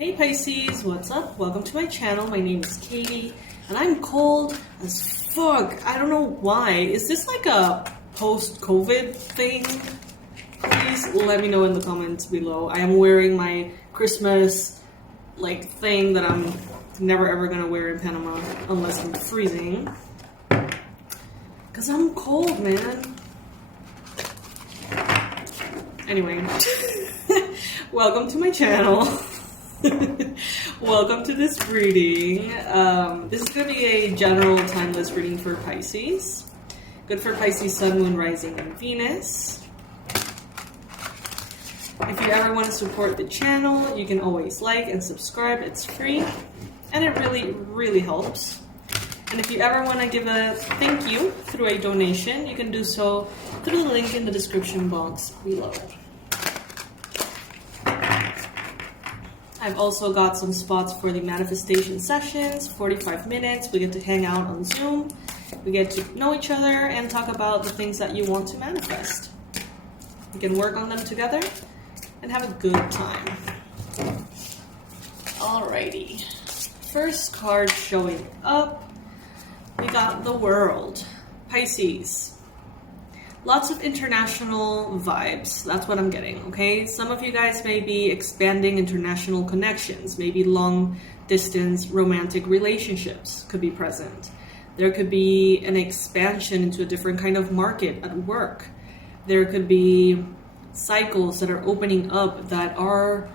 Hey Pisces, what's up? Welcome to my channel. My name is Katie, and I'm cold as fuck. I don't know why. Is this like a post-COVID thing? Please let me know in the comments below. I am wearing my Christmas thing that I'm never ever gonna wear in Panama unless I'm freezing. Cause I'm cold, man. Anyway, welcome to my channel. Welcome to this reading. This is going to be a general timeless reading for Pisces. Good for Pisces, Sun, Moon, Rising, and Venus. If you ever want to support the channel, you can always like and subscribe. It's free, and it really, really helps. And if you ever want to give a thank you through a donation, you can do so through the link in the description box below. I've also got some spots for the manifestation sessions, 45 minutes. We get to hang out on Zoom. We get to know each other and talk about the things that you want to manifest. We can work on them together and have a good time. Alrighty. First card showing up, we got the World. Pisces. Lots of international vibes. That's what I'm getting, okay? Some of you guys may be expanding international connections. Maybe long-distance romantic relationships could be present. There could be an expansion into a different kind of market at work. There could be cycles that are opening up that are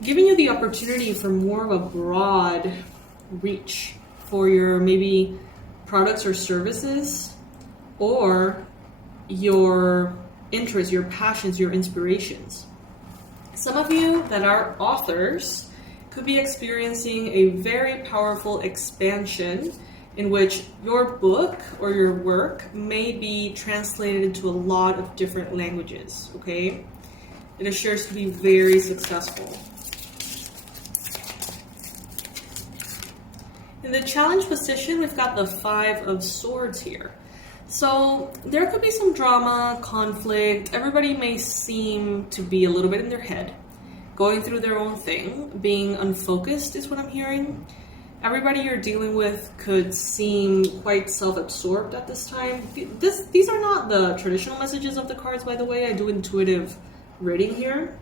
giving you the opportunity for more of a broad reach for your maybe products or services, or your interests, your passions, your inspirations. Some of you that are authors could be experiencing a very powerful expansion in which your book or your work may be translated into a lot of different languages, okay? It assures to be very successful. In the challenge position, we've got the Five of Swords here. So there could be some drama, conflict. Everybody may seem to be a little bit in their head, going through their own thing, being unfocused is what I'm hearing. Everybody you're dealing with could seem quite self-absorbed at this time. These are not the traditional messages of the cards, by the way. I do intuitive reading here.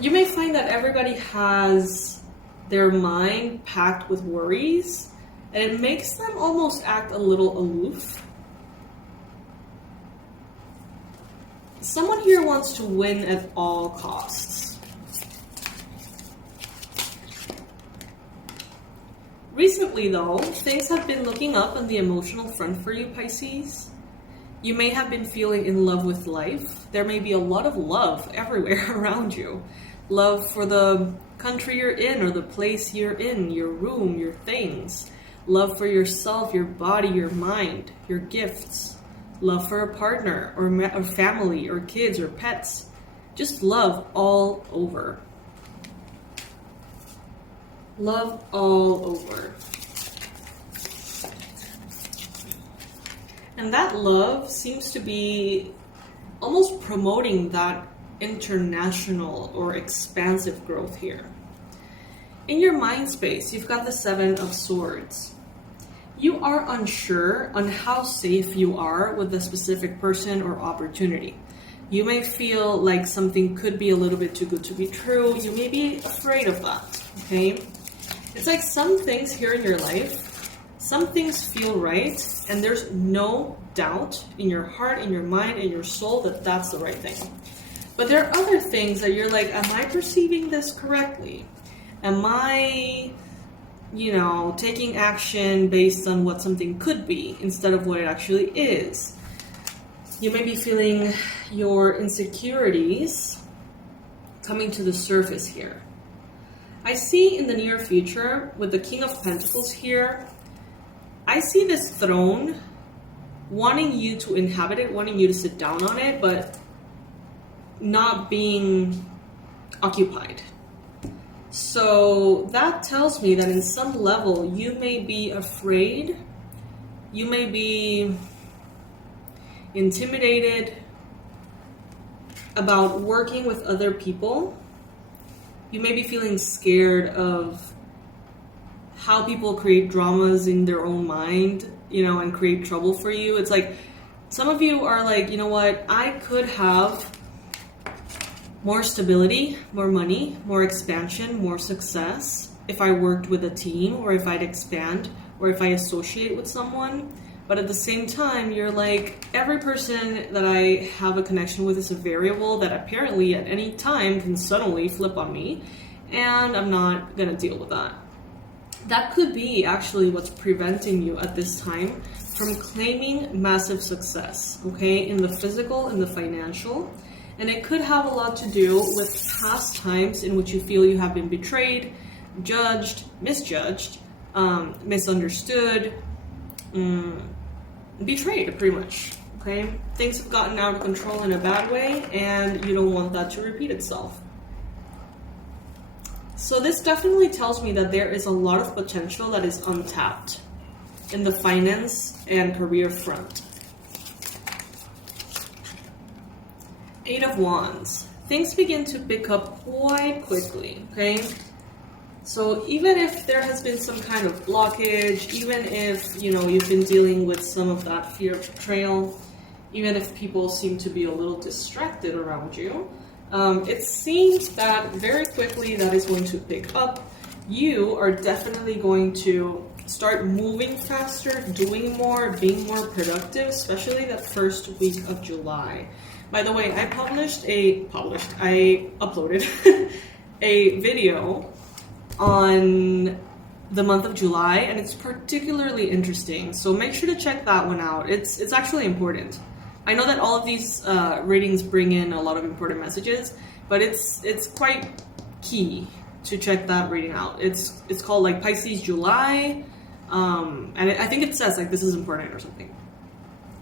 You may find that everybody has their mind packed with worries, and it makes them almost act a little aloof. Someone here wants to win at all costs. Recently, though, things have been looking up on the emotional front for you, Pisces. You may have been feeling in love with life. There may be a lot of love everywhere around you. Love for the country you're in or the place you're in, your room, your things. Love for yourself, your body, your mind, your gifts. Love for a partner or family or kids or pets. Just love all over. Love all over. And that love seems to be almost promoting that international or expansive growth here. In your mind space, you've got the Seven of Swords. You are unsure on how safe you are with a specific person or opportunity. You may feel like something could be a little bit too good to be true. You may be afraid of that, okay? It's like some things here in your life, some things feel right, and there's no doubt in your heart, in your mind, in your soul that that's the right thing. But there are other things that you're like, am I perceiving this correctly? Am I, taking action based on what something could be instead of what it actually is? You may be feeling your insecurities coming to the surface here. I see in the near future, with the King of Pentacles here, I see this throne wanting you to inhabit it, wanting you to sit down on it, but not being occupied. So that tells me that in some level you may be afraid, you may be intimidated about working with other people You may be feeling scared of how people create dramas in their own mind, you know, and create trouble for you. It's like some of you are like, you know what, I could have more stability, more money, more expansion, more success if I worked with a team, or if I'd expand, or if I associate with someone. But at the same time, you're like, every person that I have a connection with is a variable that apparently at any time can suddenly flip on me, and I'm not gonna deal with that. That could be actually what's preventing you at this time from claiming massive success, okay, in the physical and the financial. And it could have a lot to do with past times in which you feel you have been betrayed, judged, misjudged, misunderstood, betrayed, pretty much, okay? Things have gotten out of control in a bad way, and you don't want that to repeat itself. So this definitely tells me that there is a lot of potential that is untapped in the finance and career front. 8 of Wands. Things begin to pick up quite quickly, okay? So even if there has been some kind of blockage, even if, you know, you've been dealing with some of that fear of betrayal, even if people seem to be a little distracted around you, it seems that very quickly that is going to pick up. You are definitely going to start moving faster, doing more, being more productive, especially that first week of July. By the way, I uploaded a video on the month of July, and it's particularly interesting. So make sure to check that one out. It's actually important. I know that all of these readings bring in a lot of important messages, but it's quite key to check that reading out. It's called like Pisces July, and I think it says like this is important or something.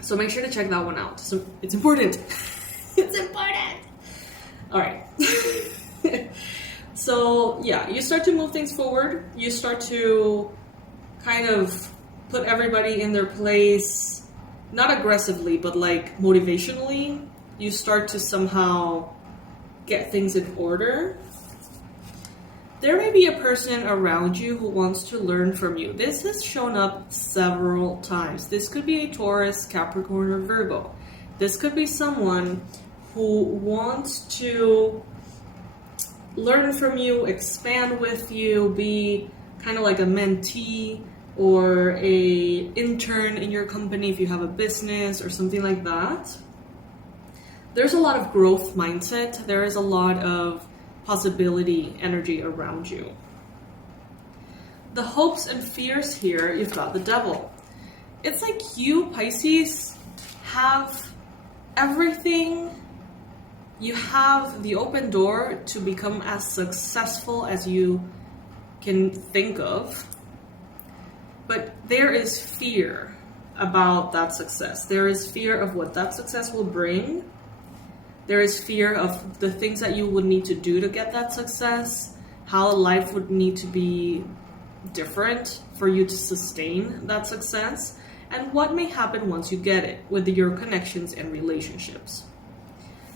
So make sure to check that one out. So it's important. It's important. All right. So yeah, you start to move things forward. You start to kind of put everybody in their place, not aggressively, but like motivationally. You start to somehow get things in order. There may be a person around you who wants to learn from you. This has shown up several times. This could be a Taurus, Capricorn, or Virgo. This could be someone who wants to learn from you, expand with you, be kind of like a mentee or a intern in your company if you have a business or something like that. There's a lot of growth mindset. There is a lot of possibility energy around you. The hopes and fears here, you've got the Devil. It's like you, Pisces, have everything. You have the open door to become as successful as you can think of, but there is fear about that success. There is fear of what that success will bring. There is fear of the things that you would need to do to get that success, how life would need to be different for you to sustain that success, and what may happen once you get it with your connections and relationships.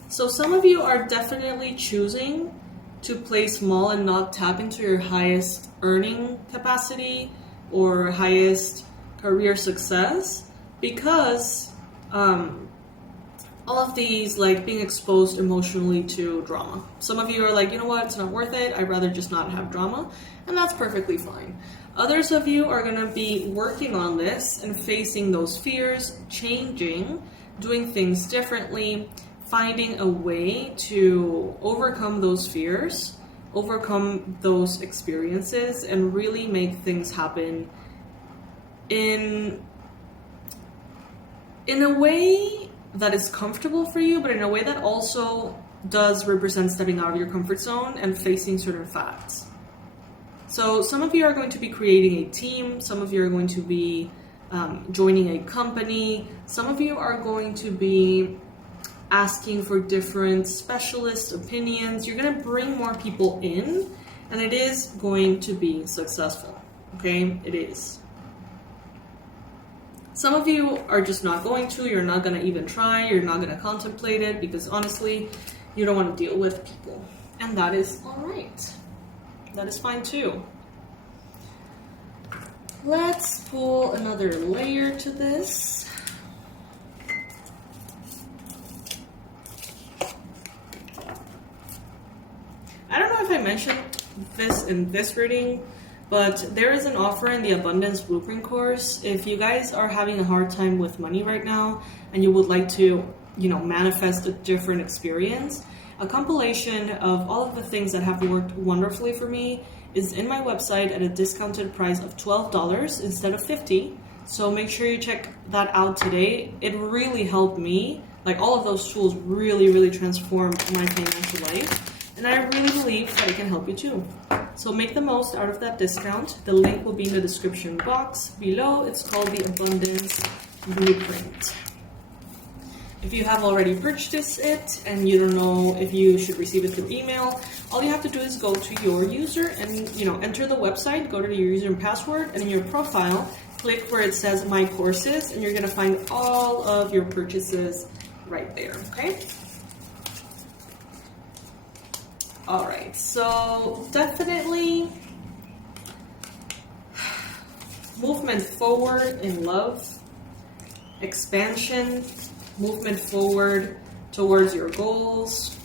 So some of you are definitely choosing to play small and not tap into your highest earning capacity or highest career success because all of these, like being exposed emotionally to drama. Some of you are like, you know what, it's not worth it. I'd rather just not have drama, and that's perfectly fine. Others of you are gonna be working on this and facing those fears, changing, doing things differently, finding a way to overcome those fears, overcome those experiences, and really make things happen in a way that is comfortable for you, but in a way that also does represent stepping out of your comfort zone and facing certain facts. So some of you are going to be creating a team, some of you are going to be joining a company, some of you are going to be asking for different specialist opinions. You're going to bring more people in, and it is going to be successful. Okay, it is. Some of you are just not going to. You're not going to even try. You're not going to contemplate it because honestly, you don't want to deal with people, and that is all right. That is fine too. Let's pull another layer to this. I don't know if I mentioned this in this reading, but there is an offer in the Abundance Blueprint course. If you guys are having a hard time with money right now and you would like to, manifest a different experience, a compilation of all of the things that have worked wonderfully for me is in my website at a discounted price of $12 instead of $50. So make sure you check that out today. It really helped me. Like, all of those tools really, really transformed my financial life. And I really believe that it can help you too. So make the most out of that discount. The link will be in the description box below. It's called the Abundance Blueprint. If you have already purchased it and you don't know if you should receive it through email, all you have to do is go to your user and, enter the website, go to your user and password, and in your profile, click where it says My Courses, and you're going to find all of your purchases right there, okay? All right, so definitely movement forward in love, expansion, movement forward towards your goals.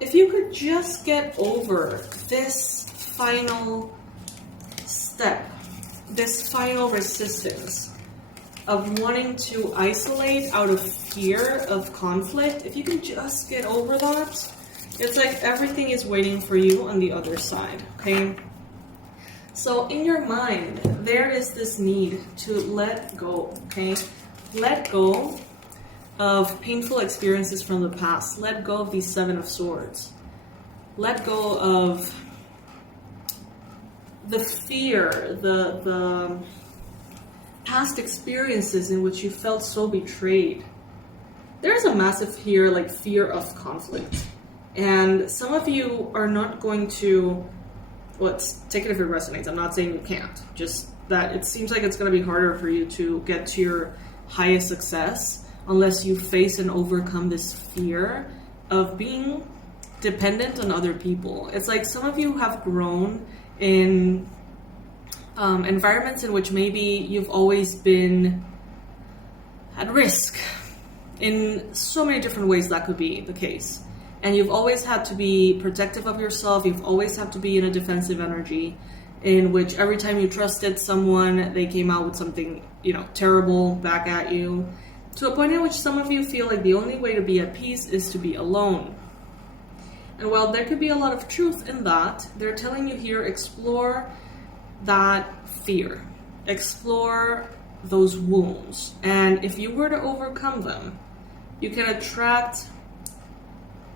If you could just get over this final step, this final resistance of wanting to isolate out of fear of conflict, if you can just get over that, it's like everything is waiting for you on the other side, okay? So in your mind, there is this need to let go, okay? Let go of painful experiences from the past. Let go of these Seven of Swords. Let go of the fear, the past experiences in which you felt so betrayed. There's a massive fear of conflict. And some of you are not going to, take it if it resonates. I'm not saying you can't. Just that it seems like it's going to be harder for you to get to your highest success unless you face and overcome this fear of being dependent on other people. It's like some of you have grown in environments in which maybe you've always been at risk. In so many different ways that could be the case. And you've always had to be protective of yourself. You've always had to be in a defensive energy in which every time you trusted someone, they came out with something, terrible back at you. To a point in which some of you feel like the only way to be at peace is to be alone. And while there could be a lot of truth in that, they're telling you here, explore that fear. Explore those wounds. And if you were to overcome them, you can attract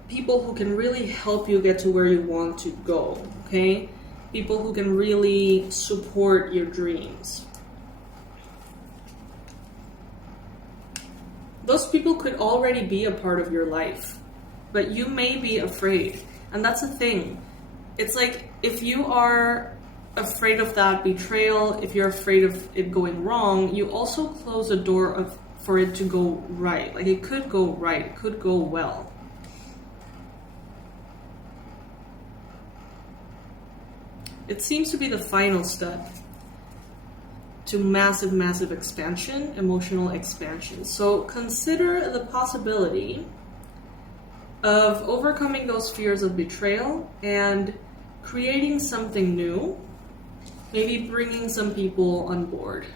people who can really help you get to where you want to go, okay? People who can really support your dreams. Those people could already be a part of your life, but you may be afraid. And that's the thing. It's like, if you are afraid of that betrayal, if you're afraid of it going wrong, you also close the door for it to go right. Like, it could go right, it could go well. It seems to be the final step to massive, massive expansion, emotional expansion. So consider the possibility of overcoming those fears of betrayal and creating something new, maybe bringing some people on board.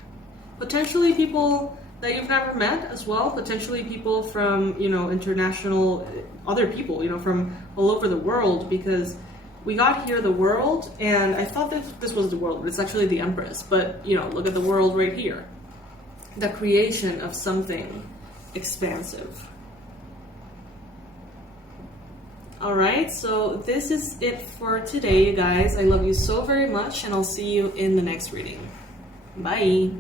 Potentially people that you've never met as well, potentially people from, international, other people, from all over the world, because we got here the world, and I thought that this was the world, but it's actually the Empress. But, look at the world right here. The creation of something expansive. Alright, so this is it for today, you guys. I love you so very much, and I'll see you in the next reading. Bye!